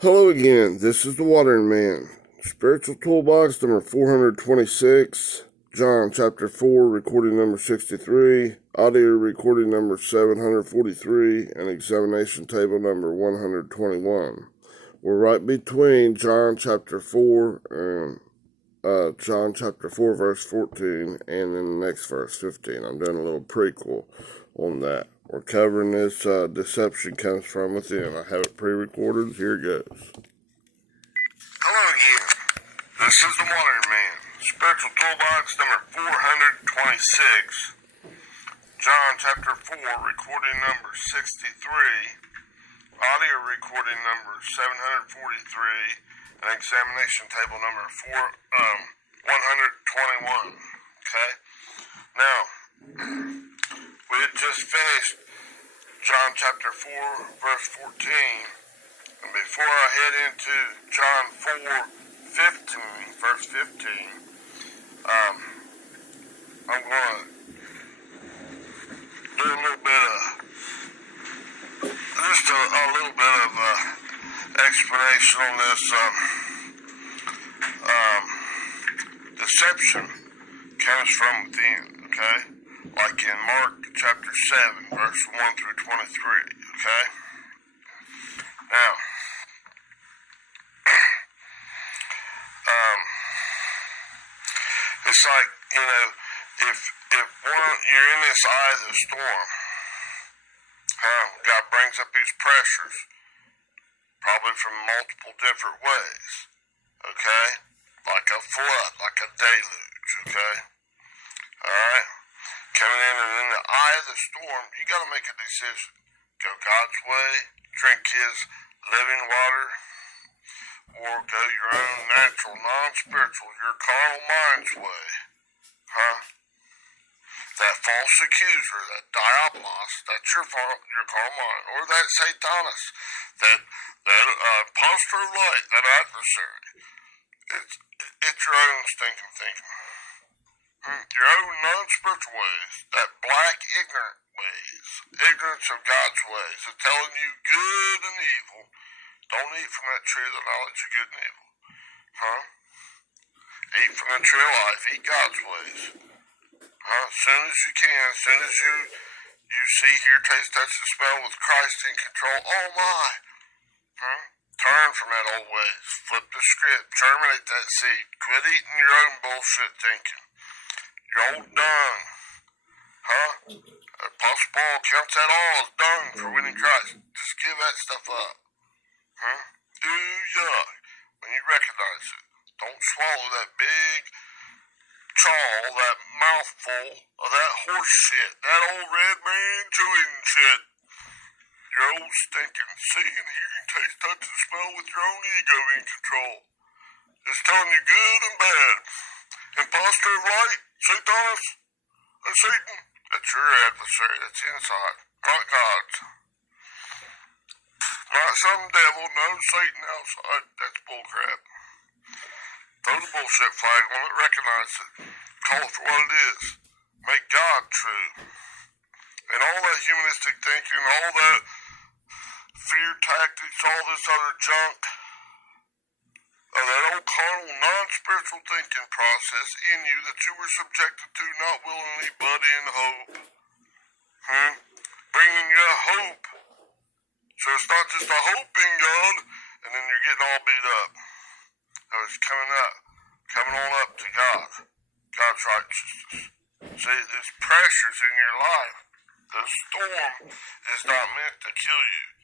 Hello again, this is the Watering Man. Spiritual Toolbox number 426, John chapter 4, recording number 63, audio recording number 743, and examination table number 121. We're right between John chapter 4 and John chapter 4 verse 14 and then the next verse 15. I'm doing a little prequel on that. We're covering this deception comes from within. I have it pre-recorded. Here it goes. Hello again. This is the Watering Man. Spiritual Toolbox number 426. John chapter 4, recording number 63. Audio recording number 743. And examination table number 121. Okay? Now, we had just finished John chapter 4, verse 14. And before I head into John 4:15, verse 15, I'm going to do a little bit of, just a little bit of explanation on this deception comes from within, okay? Like in Mark chapter 7, verse 1 through 23, okay? Now, it's like, if you're in this eye of the storm, God brings up these pressures, probably from multiple different ways, okay? Like a flood, like a deluge, okay? Alright? Coming in, and in the eye of the storm, you got to make a decision. Go God's way, drink His living water, or go your own natural, non-spiritual, your carnal mind's way. That false accuser, that diabolos, that's your carnal mind, or that Satanas, that imposter of light, that adversary. It's your own stinking thinking. Your own non-spiritual ways, that black ignorant ways, ignorance of God's ways, of telling you good and evil. Don't eat from that tree of the knowledge of good and evil. Eat from the tree of life, eat God's ways. As soon as you can, as soon as you see, hear, taste, touch, and smell with Christ in control, oh my! Turn from that old ways, flip the script, germinate that seed, quit eating your own bullshit thinking. Your old dung. Apostle Paul counts that all as dung for winning Christ. Just give that stuff up. Do yuck. When you recognize it, don't swallow that big chaw, that mouthful of that horse shit, that old red man chewing shit. Your old stinking seeing, hearing, taste, touch, and smell with your own ego in control. It's telling you good and bad. Imposter of light, Satanas, and Satan, that's your adversary, that's inside, not God's. Not some devil, no Satan outside, that's bullcrap. Throw the bullshit flag on it, recognize it, call it for what it is, make God true. And all that humanistic thinking, all that fear tactics, all this other junk, of that old carnal, non-spiritual thinking process in you that you were subjected to, not willingly, but in hope. Bringing you a hope. So it's not just a hope in God, and then you're getting all beat up. No, it's coming on up to God. God's righteousness. See, there's pressures in your life. The storm is not meant to kill you.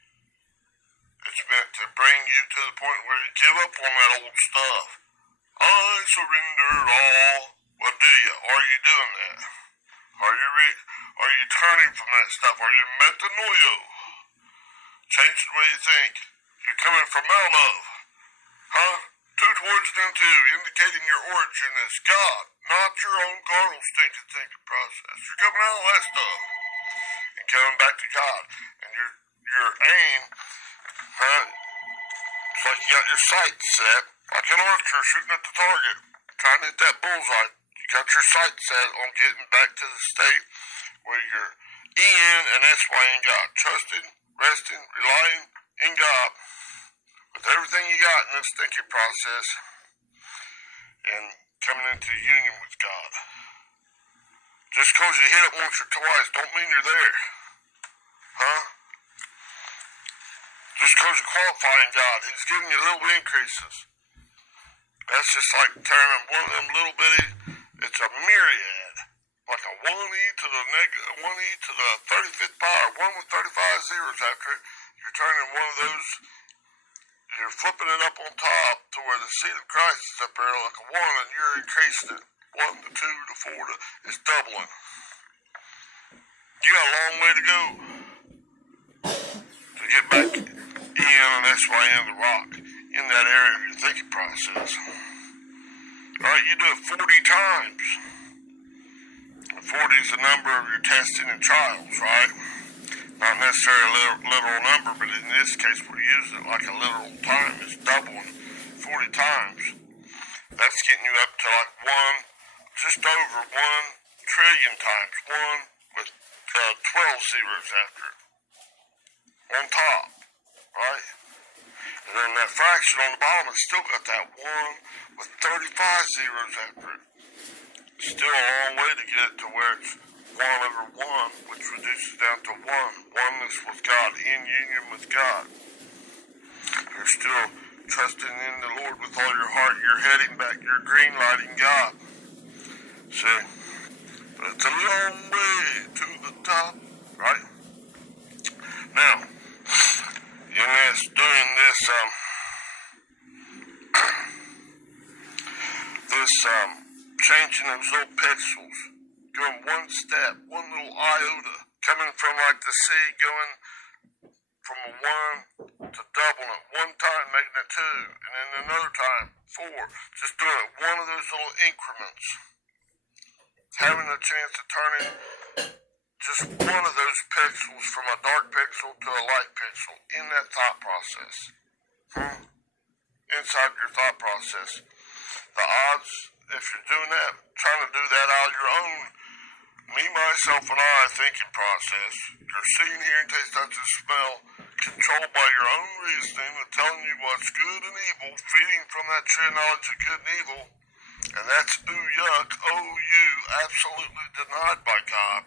It's meant to bring you to the point where you give up on that old stuff. I surrender all. Well, do you? Are you doing that? Are you turning from that stuff? Are you metanoia? Changing the way you think. You're coming from out of. Two towards them two, indicating your origin as God, not your own carnal stinking thinking process. You're coming out of that stuff and coming back to God. And your aim, it's like you got your sights set, like an archer shooting at the target, trying to hit that bullseye. You got your sights set on getting back to the state where you're in and that's why in God, trusting, resting, relying in God with everything you got in this thinking process and coming into union with God. Just because you hit it once or twice don't mean you're there. Huh? Just because you qualify in God, He's giving you little increases. That's just like turning one of them little bitty, it's a myriad. Like a 1e to the 35th power, 1 with 35 zeros after it. You're turning one of those, you're flipping it up on top to where the seed of Christ is up there like a 1 and you're increasing it. 1 to 2 to 4 to, it's doubling. You got a long way to go to get back in, and that's why in the rock, in that area of your thinking process. Alright, you do it 40 times. 40 is the number of your testing and trials, right? Not necessarily a literal number, but in this case we're using it like a literal time. It's doubling 40 times. That's getting you up to like just over 1 trillion times. 1 with 12 zeros after it. On top, right? And then that fraction on the bottom has still got that 1 with 35 zeros after it. Still a long way to get it to where it's 1 over 1, which reduces down to 1. Oneness with God, in union with God. You're still trusting in the Lord with all your heart. You're heading back. You're green lighting God. See? But it's a long way to the top, right? Now, in doing this, changing those little pixels, doing one step, one little iota, coming from like the C, going from a 1 to doubling it, one time making it 2, and then another time 4, just doing it, one of those little increments, having a chance of turning just one of those pixels from a dark pixel to a light pixel in that thought process. Inside your thought process. The odds, if you're doing that, trying to do that out of your own, me, myself, and I thinking process, you're seeing, hearing, taste, touch, and smell, controlled by your own reasoning and telling you what's good and evil, feeding from that tree of knowledge of good and evil, and that's yuck, OU, absolutely denied by God.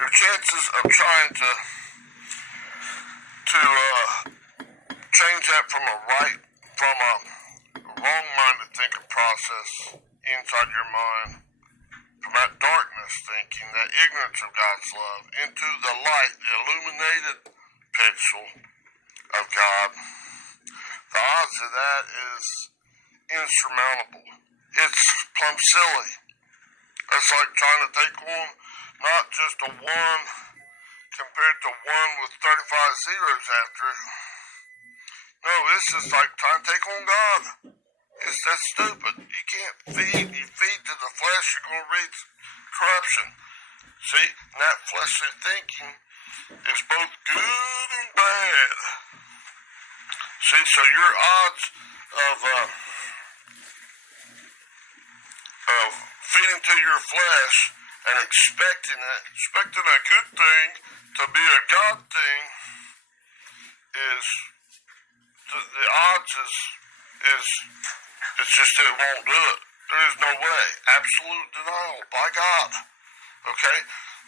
Your chances of trying to change that from a wrong-minded thinking process inside your mind, from that darkness thinking, that ignorance of God's love, into the light, the illuminated pixel of God, the odds of that is insurmountable. It's plumb silly. It's like trying to take on not just a 1 compared to 1 with 35 zeros after it. No, it's just like trying to take on God. It's that stupid. You can't feed. You feed to the flesh, you're going to reach corruption. See, and that fleshly thinking is both good and bad. See, so your odds of feeding to your flesh and expecting a good thing to be a God thing is the odds is it's just it won't do it. There is no way. Absolute denial by God. Okay?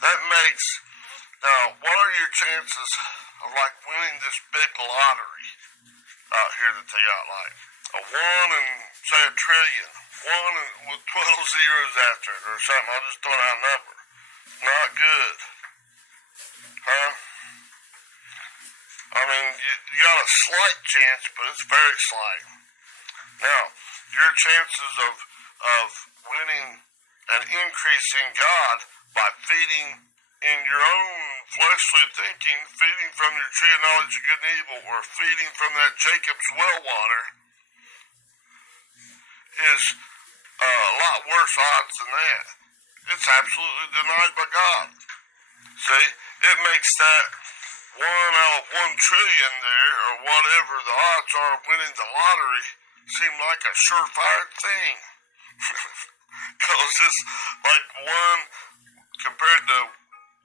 That makes, now, what are your chances of like winning this big lottery out here that they got like a 1 in, say, a trillion, 1 with 12 zeros after it or something? I'll just throw out a number. Not good. Huh? I mean, you got a slight chance, but it's very slight. Now, your chances of winning and increasing God by feeding in your own fleshly thinking, feeding from your tree of knowledge of good and evil, or feeding from that Jacob's well water, is a lot worse odds than that. It's absolutely denied by God. See, it makes that 1 out of 1 trillion there, or whatever the odds are of winning the lottery, seem like a surefire thing. Because it's like 1 compared to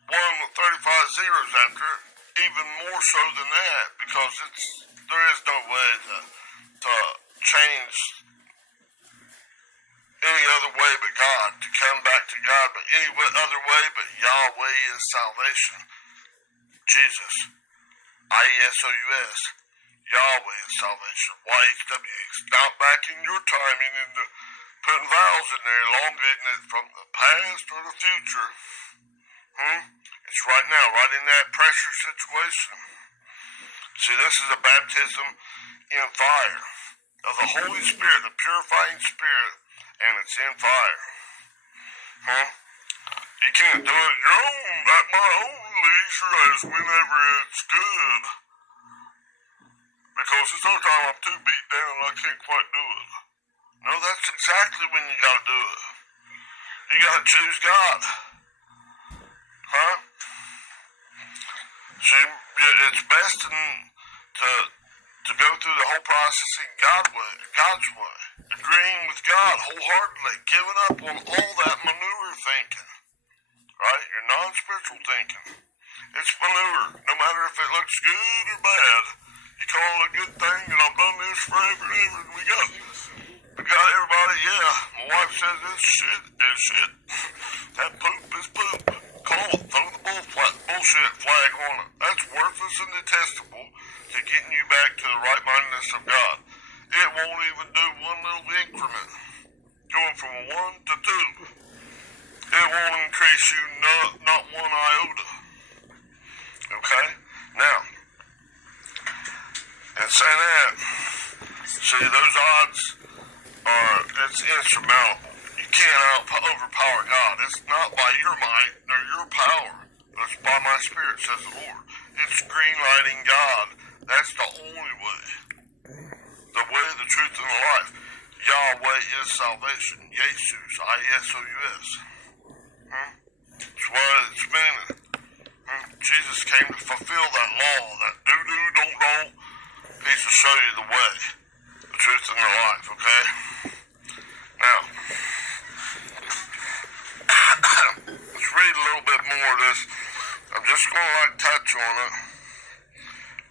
1 with 35 zeros after it, even more so than that, because there is no way to other way, but Yahweh is salvation. Jesus. I-E-S-O-U-S. Yahweh is salvation. Y-H-W-H. Not back in your timing into putting vowels in there, elongating it from the past or the future. It's right now, right in that pressure situation. See, this is a baptism in fire of the Holy Spirit, the purifying Spirit, and it's in fire. You can't do it your own, at my own leisure, as whenever it's good. Because it's no time I'm too beat down and I can't quite do it. No, that's exactly when you gotta do it. You gotta choose God. See, it's best to go through the whole process in God's way. Agreeing with God wholeheartedly, giving up on all that manure thinking. Right? Your non-spiritual thinking. It's manure. No matter if it looks good or bad. You call it a good thing, and I've done this forever and ever, and we got everybody, yeah. My wife says this shit is shit. That poop is poop. Call it. Throw the bullshit flag on it. That's worthless and detestable to getting you back to the right-mindedness of God. It won't even do one little increment. Going from 1 to 2. It won't increase you not one iota. Okay? Now, and saying that, see, those odds it's insurmountable. You can't overpower God. It's not by your might nor your power, but it's by my Spirit, says the Lord. It's green-lighting God. That's the only way. The way, the truth, and the life. Yahweh is salvation. Jesus, I-E-S-O-U-S. That's what it's meaning. Jesus came to fulfill that law, that do, don't. He's to show you the way, the truth, and the life, okay? Now, let's read a little bit more of this. I'm just going to touch on it,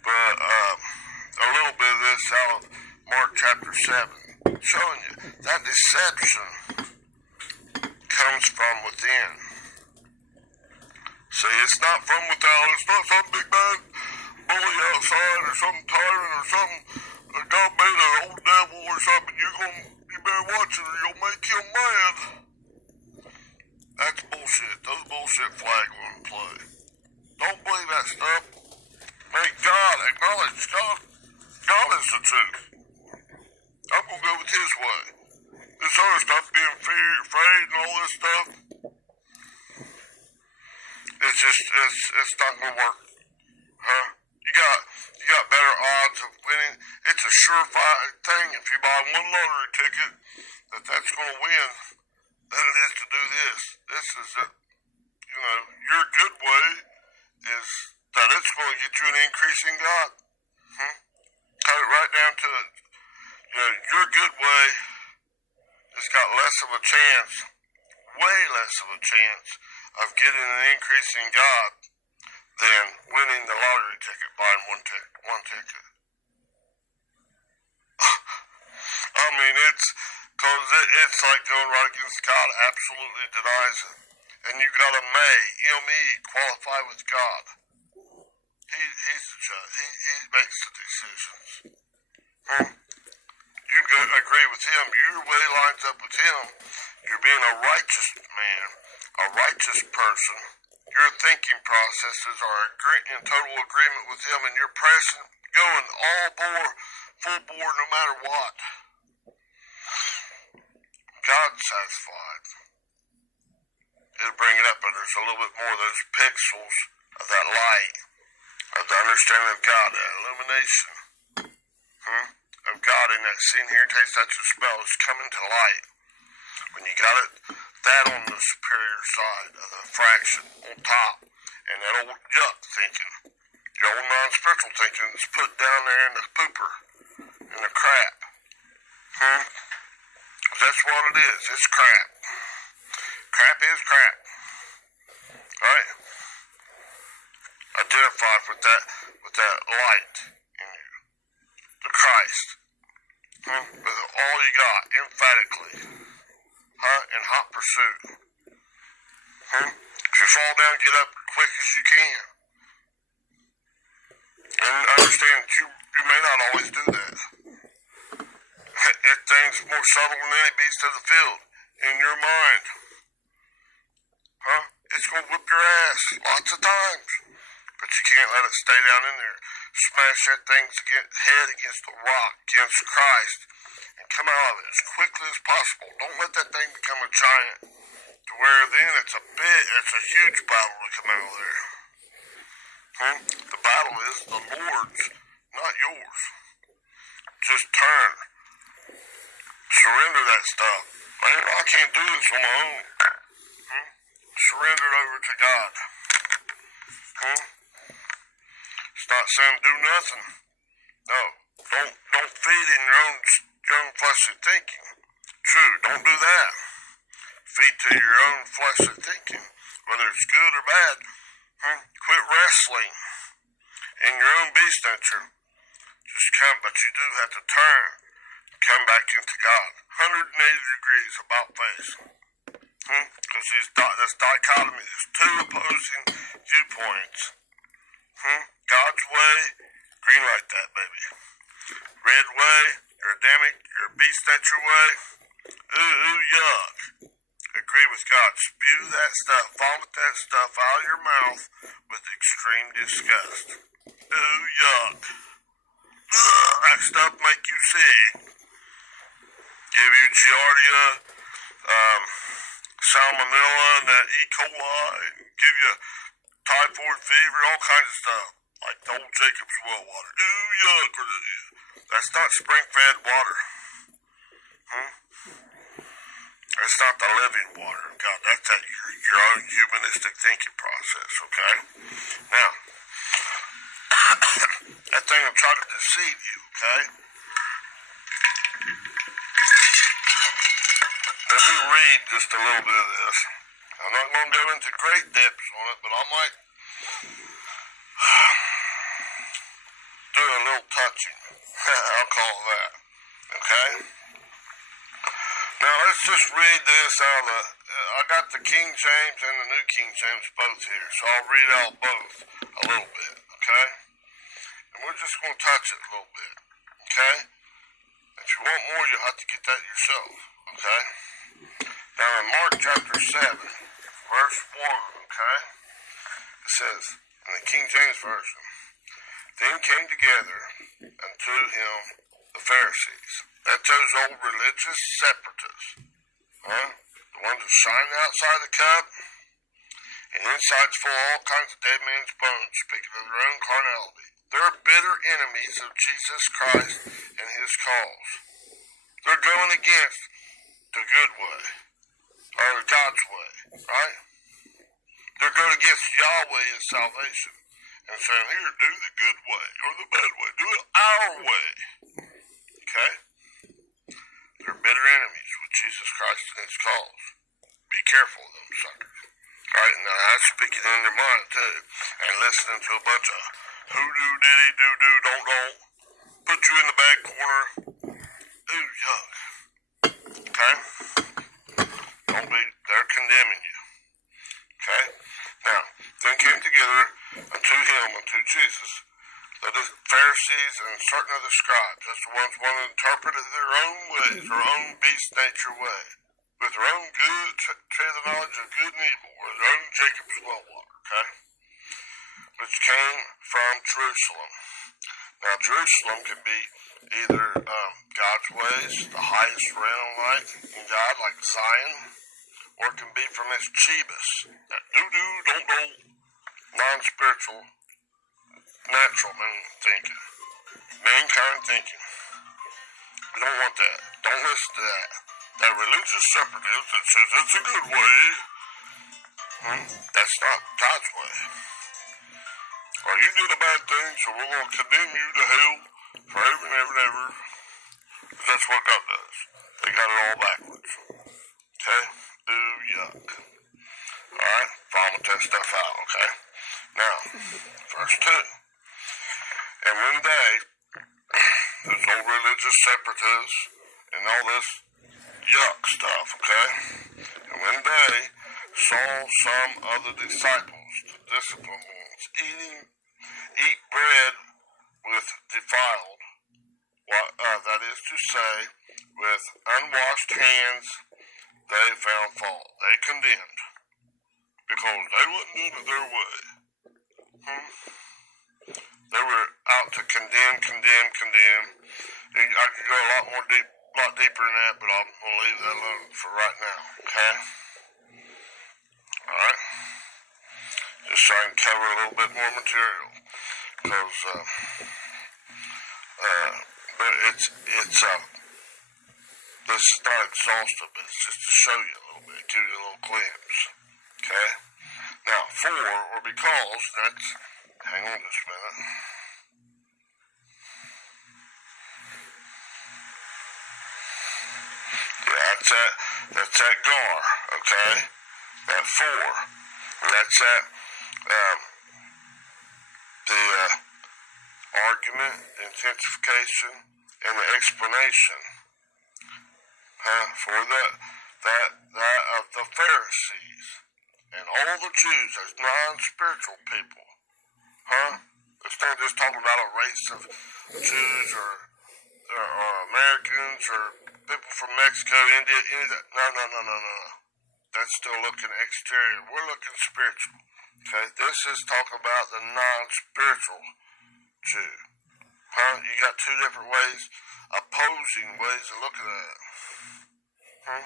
but a little bit of this out of Mark chapter 7, showing you that deception comes from within. See, it's not from without. It's not some big bad bully outside or some tyrant or something. God made an old devil or something. You better watch it or you'll make him mad. That's bullshit. Those bullshit flags on play. Don't believe that stuff. Make God, acknowledge God. God is the truth. I'm going to go with his way. This other stuff, being afraid and all this stuff, it's not going to work. You got better odds of winning. It's a surefire thing if you buy one lottery ticket that's going to win than it is to do this. This is your good way is that it's going to get you an increase in God. Cut it right down to it. Your good way has got less of a chance, way less of a chance of getting an increase in God than winning the lottery ticket, buying one ticket. I mean, it's like going right against God, absolutely denies it. And you got a M-E, qualify with God. He's the judge. He makes the decisions. You agree with him. Your way lines up with him. You're being a righteous man, a righteous person. Your thinking processes are in total agreement with him, and you're pressing, going full bore, no matter what. God's satisfied. It'll bring it up, but there's a little bit more of those pixels of that light, of the understanding of God, that illumination of God in that sin here, taste, touch, and smell is coming to light. When you got it, that on the superior side of the fraction on top, and that old yuck thinking, the old non-spiritual thinking is put down there in the pooper, in the crap. That's what it is. It's crap. Crap is crap. Right? Identify with that light in you. The Christ. With all you got, emphatically. In hot pursuit. If you fall down, get up as quick as you can. And understand that you may not always do that. If things more subtle than any beast of the field in your mind. It's going to whip your ass lots of times. But you can't let it stay down in there. Smash that thing's head against the rock, against Christ, and come out of it as quickly as possible. Don't let that thing become a giant to where then it's a huge battle to come out of there. The battle is the Lord's, not yours. Just turn. Surrender that stuff. Man, I can't do this on my own. Surrender it over to God. It's not saying do nothing. No. Don't feed in your own fleshly thinking. True, don't do that. Feed to your own fleshly thinking, whether it's good or bad. Quit wrestling in your own beast nature. Just come, but you do have to turn. Come back into God. 180 degrees about face. Because this dichotomy, there's two opposing viewpoints. God's way, green light that, baby. Red way, you're Adamic, you're a beast nature way. Ooh, yuck. Agree with God. Spew that stuff, vomit that stuff out of your mouth with extreme disgust. Ooh, yuck. Ugh, that stuff make you sick. Give you giardia, salmonella, and that E. coli, and give you typhoid fever, all kinds of stuff. Like the old Jacob's well water. Ooh, yuck. That's not spring-fed water. It's not the living water. God, that's your own humanistic thinking process, okay? Now, that thing will try to deceive you, okay? Let me read just a little bit of this. I'm not going to go into great depths on it, but I might do a little touching. I'll call it that, okay? Now, let's just read this out of I got the King James and the New King James both here, so I'll read out both a little bit, okay? And we're just going to touch it a little bit, okay? If you want more, you'll have to get that yourself, okay? Now, in Mark chapter 7, verse 1, okay? It says, in the King James Version, then came together unto him the Pharisees. That's those old religious separatists. The ones that shine outside the cup, and inside's full of all kinds of dead man's bones, speaking of their own carnality. They're bitter enemies of Jesus Christ and his cause. They're going against the good way, or God's way, right? They're going against Yahweh and salvation, and saying, here, do the good way, or the bad way. Do it our way. Okay? They're bitter enemies with Jesus Christ and his cause. Be careful of them suckers. Right? Now, that's speaking in your mind, too. And listening to a bunch of hoodoo, diddy, doo-doo, don't. Put you in the back corner. Ooh, yuck. Okay? They're condemning you. Okay? Now, then came together unto him, unto Jesus, the Pharisees and certain of the scribes. That's the ones who interpreted their own ways, their own beast nature way, with their own good, trade the knowledge of good and evil, or their own Jacob's well water, okay? Which came from Jerusalem. Now, Jerusalem can be either God's ways, the highest realm in God, like Zion, or it can be from this Chebus, that doo-doo, don't, non-spiritual, natural thinking, mankind thinking. We don't want that. Don't listen to that. That religious separatist that says it's a good way, that's not God's way. Or you did a bad thing, so we're going to condemn you to hell forever and ever and ever. That's what God does. They got it all backwards. Okay? Ooh, yuck. Alright? Vomit that stuff out, okay? Now, verse 2. And when they, those old religious separatists and all this yuck stuff, okay? And when they saw some of the disciples, the disciplined ones, eat bread with defiled, that is to say, with unwashed hands. They found fault. They condemned because they wasn't doing it their way. They were out to condemn. And I could go a lot deeper than that, but I'm gonna leave that alone for right now. Okay. All right. Just so I can cover a little bit more material, because but it's this is not exhaustive, but it's just to show you a little bit, give you a little glimpse. Okay? Now, for or because, that's, hang on just a minute. Yeah, that's that gar, okay? That for. That's that, the argument, intensification, and the explanation. For that of the Pharisees and all the Jews as non-spiritual people. It's not just talking about a race of Jews or Americans or people from Mexico, India, any of that. No. That's still looking exterior. We're looking spiritual. Okay, this is talking about the non-spiritual Jew. You got two different ways, opposing ways of looking at it. From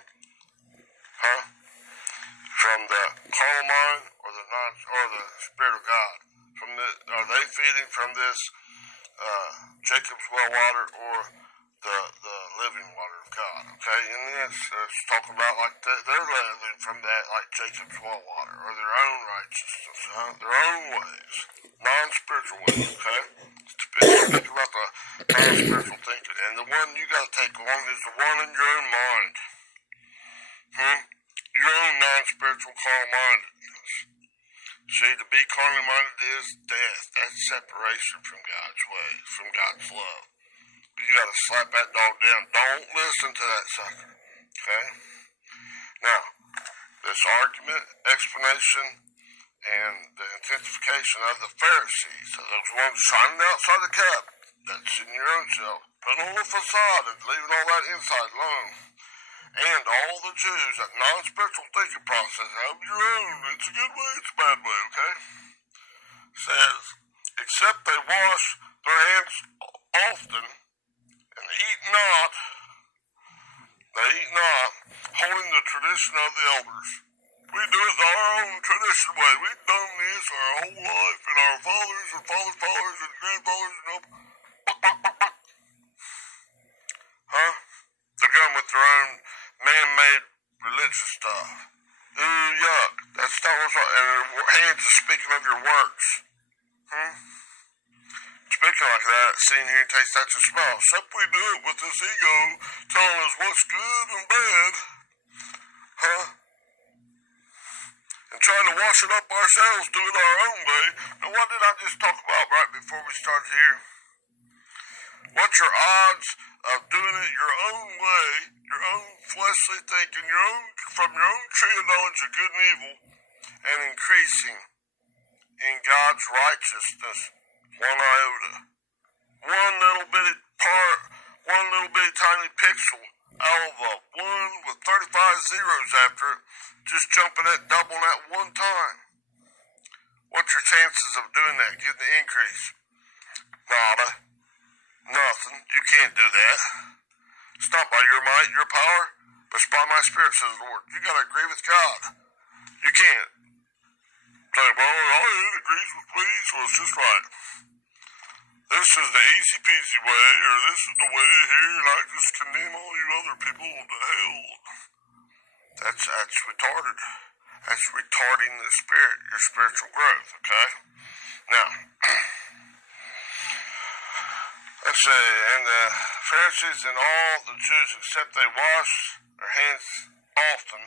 the carnal mind or the Spirit of God? Are they feeding from this Jacob's well water or the living water of God? Okay, and it's talking about like they're living from that like Jacob's well water or their own righteousness, their own ways, non-spiritual ways. Okay, speak about the non-spiritual thinking, and the one you got to take along is the one in your own mind. Your own non-spiritual carnal-mindedness. See, to be carnally minded is death. That's separation from God's ways, from God's love. You got to slap that dog down. Don't listen to that sucker. Okay? Now, this argument, explanation, and the intensification of the Pharisees, so those ones shining outside the cup, that's in your own self, putting on the facade and leaving all that inside alone. And all the Jews, that non-spiritual thinking process of your own, it's a good way, it's a bad way, okay? Says, except they wash their hands often and eat not, holding the tradition of the elders. We do it our own tradition way. We've done this our whole life, and our fathers and fathers and grandfathers, They're going with their own man-made religious stuff. Ooh, yuck. That's not what's right. And their hands are speaking of your works. Speaking like that, seeing, hearing, taste, touch, and smell. Except we do it with this ego telling us what's good and bad. And trying to wash it up ourselves, do it our own way. Now, what did I just talk about right before we started here? What's your odds of doing it your own way, your own fleshly thinking, from your own tree of knowledge of good and evil, and increasing in God's righteousness one iota? One little bitty part, one little bitty tiny pixel out of a 1 with 35 zeros after it, just jumping that, doubling that one time. What's your chances of doing that, getting the increase? Nada. Nothing. You can't do that. It's not by your might, your power, but it's by my spirit, says the Lord. You got to agree with God. You can't say, well, it agrees with me, so it's just right. This is the easy peasy way, or this is the way here, and I just condemn all you other people to hell. That's retarded. That's retarding the spirit, your spiritual growth, okay? Now, let's say, and the Pharisees and all the Jews, except they wash their hands often,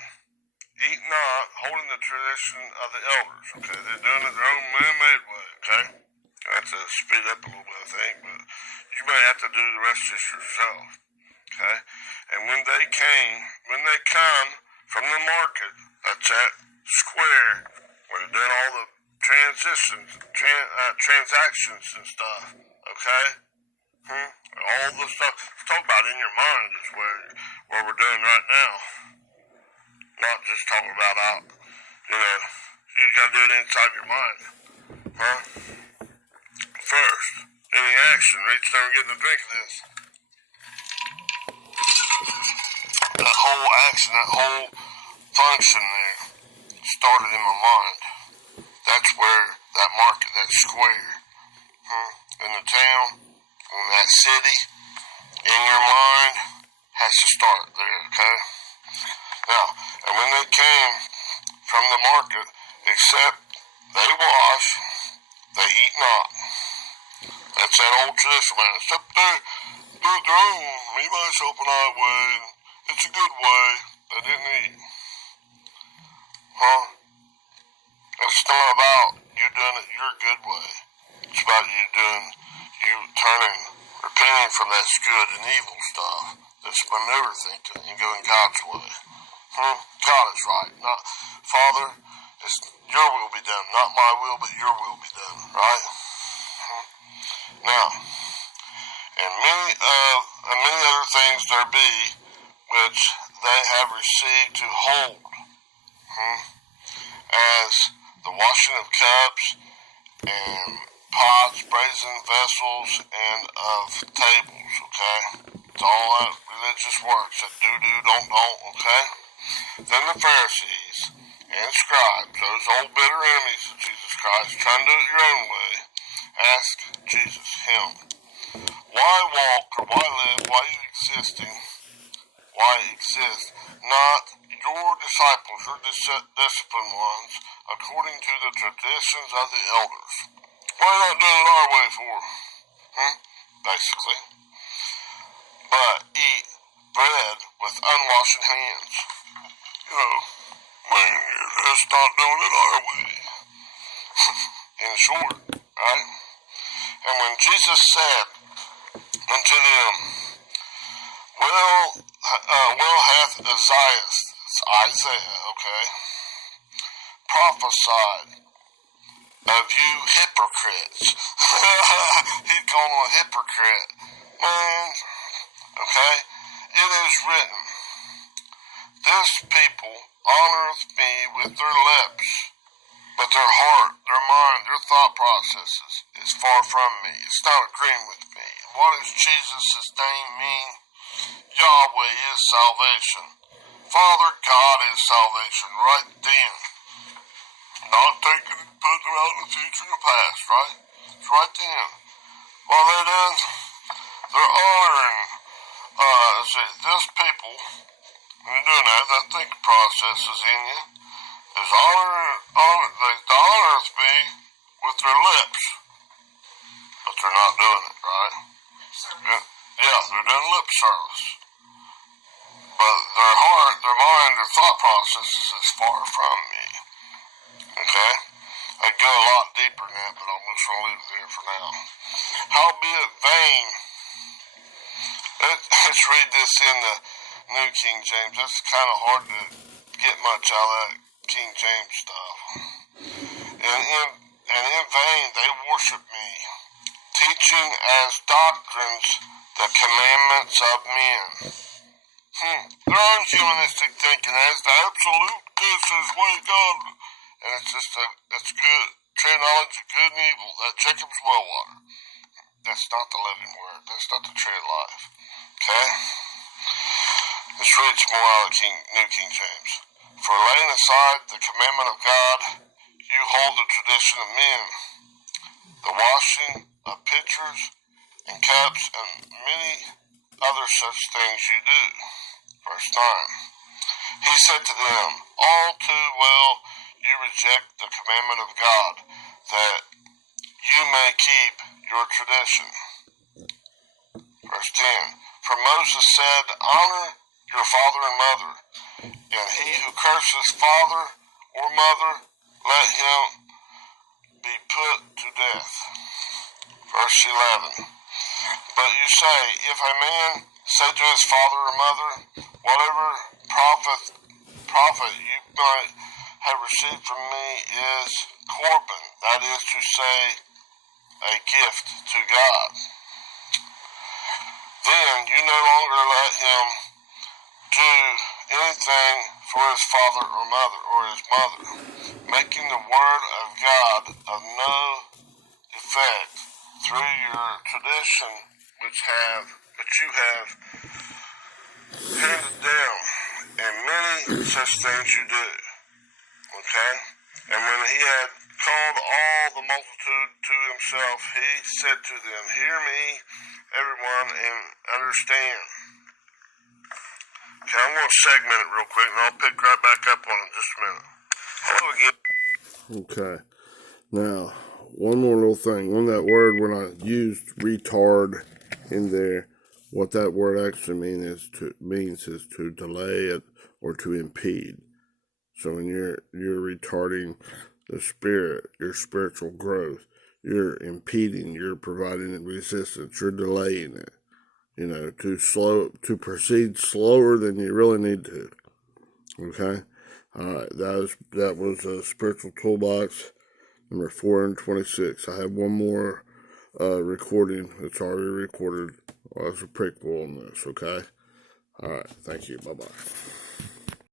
eat not, holding the tradition of the elders. Okay, they're doing it their own man-made way. Okay, you have to speed up a little bit, I think, but you may have to do the rest just yourself. Okay, and when they come from the market, that's that square where they're doing all the transactions and stuff. Okay? All the stuff. Talk about in your mind is where we're doing right now. Not just talking about out. You gotta do it inside your mind. Huh? First, any action, reach there and get a drink of this. That whole action, that whole function there started in my mind. That's where that market, that square, in the town, in that city, in your mind, has to start there, okay? Now, and when they came from the market, except they wash, they eat not. That's that old tradition, man. Except they do it their own, me, myself, and I way, and it's a good way. They didn't eat. Huh? It's not about you doing it your good way. It's about you repenting from that good and evil stuff. That's maneuver thinking and going God's way. God is right. Not, Father, it's your will be done. Not my will, but your will be done. Right? Now, and many other things there be which they have received to hold, as the washing of cups and pots, brazen vessels, and of tables, okay? It's all that religious works, that do, don't, okay? Then the Pharisees and scribes, those old bitter enemies of Jesus Christ, trying to do it your own way, ask Jesus, him, why walk or why live, why exist, not your disciples, your disciplined ones, according to the traditions of the elders. Why are you not doing it our way for? Basically. But eat bread with unwashed hands. Man, you're just not doing it our way. In short, right? And when Jesus said unto them, well hath Isaiah, okay, prophesied of you hypocrites. He'd call them a hypocrite. Man, okay, it is written, this people honoreth me with their lips, but their heart, their mind, their thought processes is far from me. It's not agreeing with me. What does Jesus' name mean? Yahweh is salvation. Father God is salvation right then. Not taking and putting them out in the future and the past, right? It's right then. What they're doing, they're honoring, this people, when you're doing that thinking process is in you, is they honoreth me with their lips, but they're not doing it, right? Yeah, they're doing lip service. But their heart, their mind, their thought processes is far from me. Okay? I go a lot deeper than that, but I'm just going to leave it there for now. Howbeit vain. Let's read this in the New King James. That's kind of hard to get much out of that King James stuff. And in vain they worship me, teaching as doctrines the commandments of men. Their own humanistic thinking as the absolute, this is way God. And it's good, true knowledge of good and evil, that Jacob's well water. That's not the living word. That's not the true life. Okay? Let's read some more out of New King James. For laying aside the commandment of God, you hold the tradition of men, the washing of pitchers and cups, and many other such things you do. Verse 9. He said to them, all too well you reject the commandment of God, that you may keep your tradition. Verse 10. For Moses said, honor your father and mother, and he who curses father or mother, let him be put to death. Verse 11. But you say, if a man say to his father or mother, whatever profit you might have received from me is Corban, that is to say, a gift to God. Then you no longer let him do anything for his father or his mother, making the word of God of no effect through your tradition which you have handed down, and many such things you do. Okay? And when he had called all the multitude to himself, he said to them, hear me, everyone, and understand. Okay, I'm going to segment it real quick, and I'll pick right back up on it in just a minute. Hello again. Okay. Now, one more little thing. On that word, when I used retard in there, what that word actually means is to delay it or to impede. So when you're retarding the spirit, your spiritual growth, you're impeding, you're providing resistance, you're delaying it. You know, to proceed slower than you really need to. Okay? Alright, that was a spiritual toolbox number 426. I have one more recording that's already recorded as a prequel on this, okay? Alright, thank you. Bye-bye.